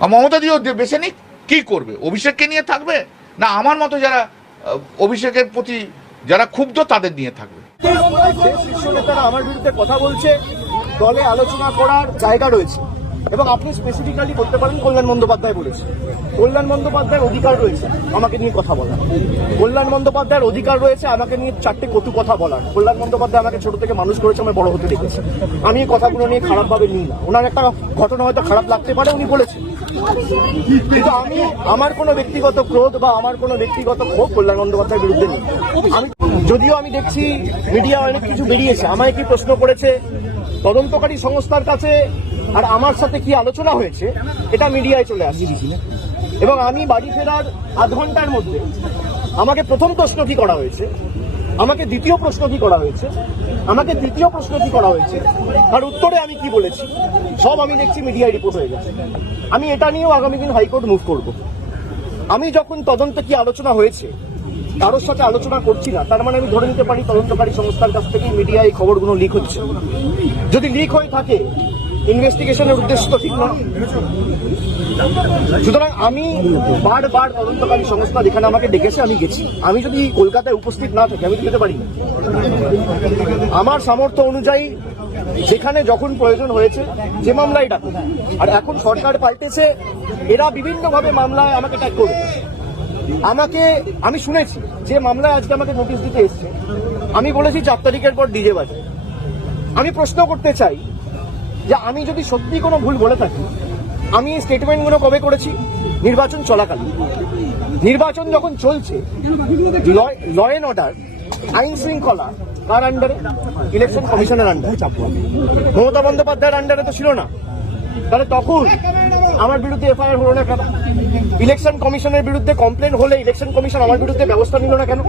মমতা দিও বেছে নিক, কি করবে? অভিষেককে নিয়ে থাকবে, না আমার মতো যারা অভিষেকের প্রতি যারা ক্ষুব্ধ তাদের নিয়ে থাকবে? শীর্ষ নেতারা আমার বিরুদ্ধে কথা বলছে, দলে আলোচনা করার জায়গা রয়েছে, এবং আপনি স্পেসিফিক্যালি বলতে পারেন কল্যাণ বন্দ্যোপাধ্যায় বলেছে। কল্যাণ বন্দ্যোপাধ্যায়ের অধিকার রয়েছে আমাকে নিয়ে কথা বলার, কল্যাণ বন্দ্যোপাধ্যায়ের অধিকার রয়েছে আমাকে নিয়ে চারটে কটু কথা বলার। কল্যাণ বন্দ্যোপাধ্যায় আমাকে ছোট থেকে মানুষ করেছে, আমি বড় হতে দেখেছি। আমি এই কথাগুলো নিয়ে খারাপভাবে নিই না। ওনার একটা ঘটনা হয়তো খারাপ লাগতে পারে, উনি বলেছেন, কিন্তু আমি আমার কোনো ব্যক্তিগত ক্রোধ বা আমার কোনো ব্যক্তিগত ক্ষোভ কল্যাণ বন্দ্যোপাধ্যায়ের বিরুদ্ধে নেই। আমি যদিও আমি দেখছি মিডিয়া অনেক কিছু বেরিয়েছে, আমায় কি প্রশ্ন করেছে তদন্তকারী সংস্থার কাছে আর আমার সাথে কি আলোচনা হয়েছে, এটা মিডিয়ায় চলে আসছে। এবং আমি বাড়ি ফেরার আধ ঘন্টার মধ্যে আমাকে প্রথম প্রশ্ন কি করা হয়েছে, আমাকে দ্বিতীয় প্রশ্ন কি করা হয়েছে, আমাকে তৃতীয় প্রশ্ন কি করা হয়েছে, আর উত্তরে আমি কি বলেছি, সব আমি দেখছি মিডিয়ায় রিপোর্ট হয়ে গেছে। আমি এটা নিয়েও আগামী দিন হাইকোর্ট মুভ করব। আমি যখন তদন্তে কি আলোচনা হয়েছে কারোর সাথে আলোচনা করছি না, তার মানে আমি ধরে নিতে পারি তদন্তকারী সংস্থার কাছ থেকে মিডিয়ায় এই খবরগুলো লিক হচ্ছে। যদি লিক হয়ে থাকে ইনভেস্টিগেশনের উদ্দেশ্য তো ঠিক নয়। সুতরাং আমি বারবার তদন্তকারী সংস্থা যেখানে আমাকে ডেকেছে আমি গেছি। আমি যদি কলকাতায় উপস্থিত না থাকি আমি তো যেতে পারি না। আমার সামর্থ্য অনুযায়ী যেখানে যখন প্রয়োজন হয়েছে যে মামলায় ডাকুন। আর এখন সরকার পাল্টেছে, এরা বিভিন্নভাবে মামলায় আমাকে ট্যাগ করবে। আমি শুনেছি যে মামলায় আজকে আমাকে নোটিশ দিতে এসছে, আমি বলেছি 4 তারিখের পর ডিজে বাজে। আমি প্রশ্ন করতে চাই যে আমি যদি সত্যি কোনো ভুল বলে থাকি, আমি এই স্টেটমেন্টগুলো কবে করেছি? নির্বাচন চলাকালীন। নির্বাচন যখন চলছে, ল এন্ড অর্ডার, আইন শৃঙ্খলা কার আন্ডারে? ইলেকশন কমিশনের আন্ডারে। মমতা বন্দ্যোপাধ্যায়ের আন্ডারে তো ছিল না। তাহলে তখন আমার বিরুদ্ধে এফআইআর হলো না কেন? ইলেকশন কমিশনের বিরুদ্ধে কমপ্লেন হলে ইলেকশন কমিশন আমার বিরুদ্ধে ব্যবস্থা নিল না কেন?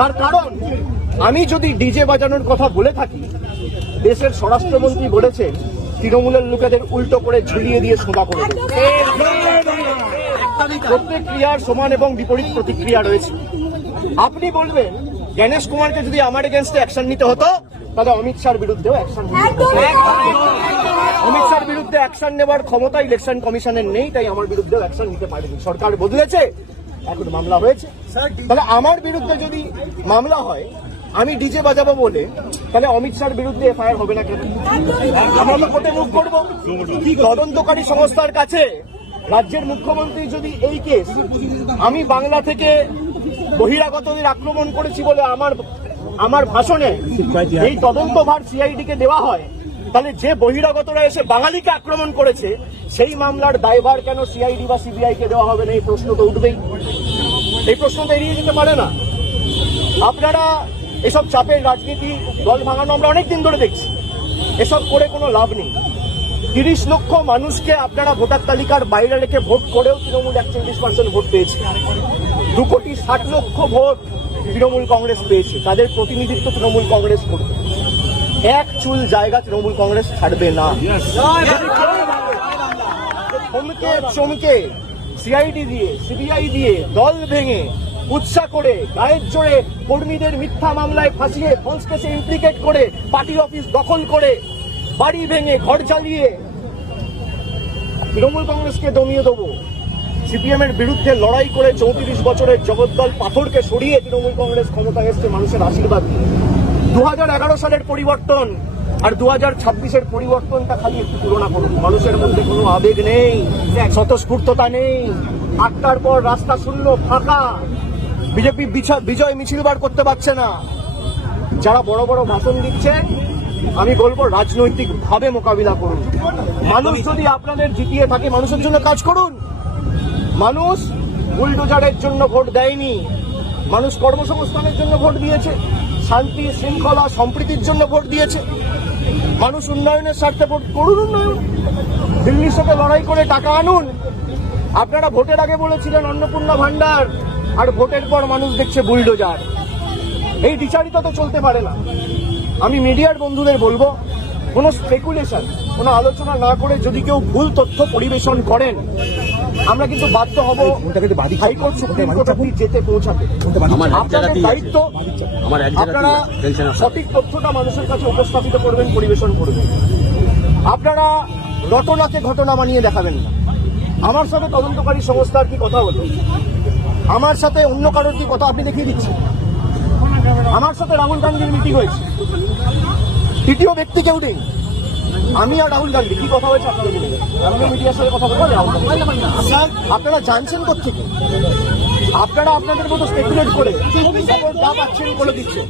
তার কারণ আমি যদি ডিজে বাজানোর কথা বলে থাকি, দেশের স্বরাষ্ট্রমন্ত্রী বলেছেন তৃণমূলের লোকেদের উল্টো করে ঝুলিয়ে দিয়ে সোজা করে দেবে। প্রত্যেক ক্রিয়ার সমান এবং বিপরীত প্রতিক্রিয়া রয়েছে। আপনি বলবেন গণেশ কুমারকে যদি আমার এগেনস্টে অ্যাকশন নিতে হতো, তাহলে অমিত শাহর বিরুদ্ধেও অ্যাকশন নিতে হতো। অমিত শাহর বিরুদ্ধে অ্যাকশন নেবার ক্ষমতা ইলেকশন কমিশনের নেই, তাই আমার বিরুদ্ধেও অ্যাকশন নিতে পারেনি। সরকার বদলেছে, এখন মামলা হয়েছে। তাহলে আমার বিরুদ্ধে যদি মামলা হয়, আমি ডিজে বাজাবো বলে, তাহলে অমিত শাহর বিরুদ্ধে এফআইআর হবে না কেন? আমরা তো কোর্টে মুভ করবো। তদন্তকারী সংস্থার কাছে রাজ্যের মুখ্যমন্ত্রী যদি এই কেস আমি বাংলা থেকে বহিরাগতদের আক্রমণ করেছি বলে আমার ভাষণে এই তদন্তভার সিআইডি কে দেওয়া হয়, তাহলে যে বহিরাগতরা এসে বাঙালিকে আক্রমণ করেছে সেই মামলার দায়ভার কেন সিআইডি বা সিবিআই কে দেওয়া হবে না? এই প্রশ্ন তো উঠবেই। এই প্রশ্ন তো এড়িয়ে যেতে পারে না। আপনারা এসব চাপের রাজনীতি, দল ভাঙানো আমরা অনেকদিন ধরে দেখছি। এসব করে কোনো লাভ নেই। 30 লক্ষ মানুষকে আপনারা ভোটার তালিকার বাইরে রেখে ভোট করেও তৃণমূল 41% ভোট পেয়েছে। 2,60,00,000 ভোট তৃণমূল কংগ্রেস পেয়েছে। তাদের প্রতিনিধিত্ব তৃণমূল কংগ্রেস করবে। এক চুল জায়গা তৃণমূল কংগ্রেস ছাড়বে না। থমকে চমকে সিআইডি দিয়ে, সিবিআই দিয়ে, দল ভেঙে, উৎসাহ করে, গায়ের জোরে কর্মীদের মিথ্যা মামলায় ফাঁসিয়ে ফলস কেসে ইমপ্লিকেট করে, পার্টি অফিস দখল করে, বাড়ি ভেঙে, ঘর জ্বালিয়ে তৃণমূল কংগ্রেসকে দমিয়ে দেবো। সিপিএম এর বিরুদ্ধে লড়াই করে 34 বছরের জগদ্দল পাথরকে সরিয়ে তৃণমূল কংগ্রেস ক্ষমতায় এসছে মানুষের আশীর্বাদ। 2011 সালের পরিবর্তন আর 2026-এর পরিবর্তনটা খালি একটু তুলনা করুন। মানুষের মধ্যে কোনো আবেগ নেই, স্বতঃস্ফূর্ততা নেই। 8টার পর রাস্তা শূন্য, ফাঁকা। বিজেপি বিজয় মিছিল বার করতে পারছে না। যারা বড় বড় ভাষণ দিচ্ছেন, আমি বলবো রাজনৈতিক ভাবে মোকাবিলা করুন। মানুষ যদি আপনাদের জিতিয়ে থাকে, মানুষের জন্য কাজ করুন। মানুষ বুলডোজারের জন্য ভোট দেয়নি, মানুষ কর্মসংস্থানের জন্য ভোট দিয়েছে, শান্তি শৃঙ্খলা সম্প্রীতির জন্য ভোট দিয়েছে। মানুষ উন্নয়নের স্বার্থে ভোট করুন। উন্নয়ন দিল্লির সাথে লড়াই করে টাকা আনুন। আপনারা ভোটের আগে বলেছিলেন অন্নপূর্ণা ভান্ডার, আর ভোটের পর মানুষ দেখছে বুলডোজার। এই বিচারিতা তো চলতে পারে না। আমি মিডিয়ার বন্ধুদের বলবো, কোনো স্পেকুলেশন, কোনো আলোচনা না করে যদি কেউ ভুল তথ্য পরিবেশন করেন, আমরা কিন্তু বাধ্য হব হাইকোর্ট সুপ্রিম কোর্ট অবধি যেতে পৌঁছাতে। আপনাদের দায়িত্ব, আপনারা সঠিক তথ্যটা মানুষের কাছে উপস্থাপিত করবেন, পরিবেশন করবেন। আপনারা রটনাকে ঘটনা বানিয়ে দেখাবেন না। আমার সাথে তদন্তকারী সংস্থার কি কথা হলো, আমার সাথে অন্য কারোর কি কথা আপনি দেখিয়ে দিচ্ছেন। আমার সাথে রাহুল গান্ধীর মিটিং হয়েছে, তৃতীয় ব্যক্তি কেউ নেই, আমি আর রাহুল গান্ধী কি কথা হয়েছে আপনারা বলবেন? আমি মিডিয়ার সাথে কথা বলবো। আপনারা জানছেন কোথেকে? আপনারা আপনাদের মতো স্পেকুলেট করে খবর যা পাচ্ছেন বলে দিচ্ছেন।